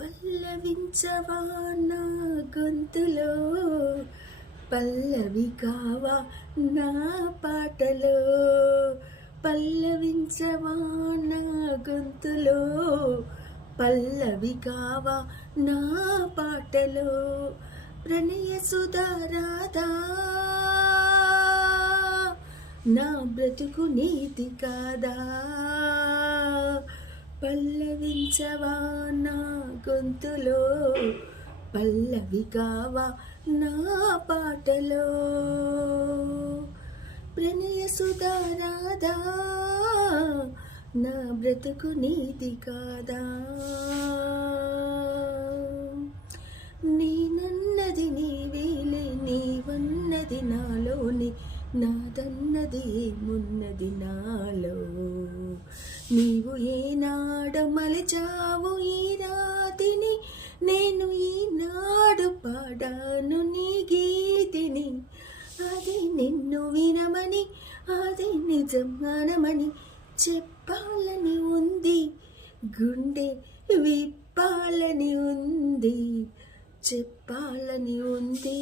పల్లవించవా నా గొంతులో, పల్లవి కావా నా పాటలో. పల్లవించవా నా గొంతులో, పల్లవి కావా నా పాటలో. ప్రణయ సుధారాధా నా బ్రతుకు నీతి కాదా. పల్లవించవా నా గొంతులో, పల్లవి కావా నా పాటలో. ప్రణయ సుధారాధా నా బ్రతుకు నీతి కాదా. నేనన్నది నీవేలే, నీవన్నది నాలోని, నాదన్నది ఏమున్నది నాలో. నీవు ఏనాడు మలిచావు ఈ రాతిని, నేను ఈనాడు పాడాను నీ గీతిని. అది నిన్ను వినమని, అది నిజం అనమని చెప్పాలని ఉంది, గుండె విప్పాలని ఉంది. చెప్పాలని ఉంది,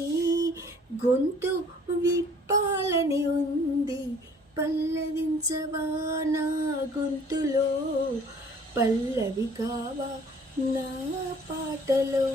గొంతు విప్పాలని ఉంది. పల్లవించవా నా గొంతులో, పల్లవి కావా నా పాటలో.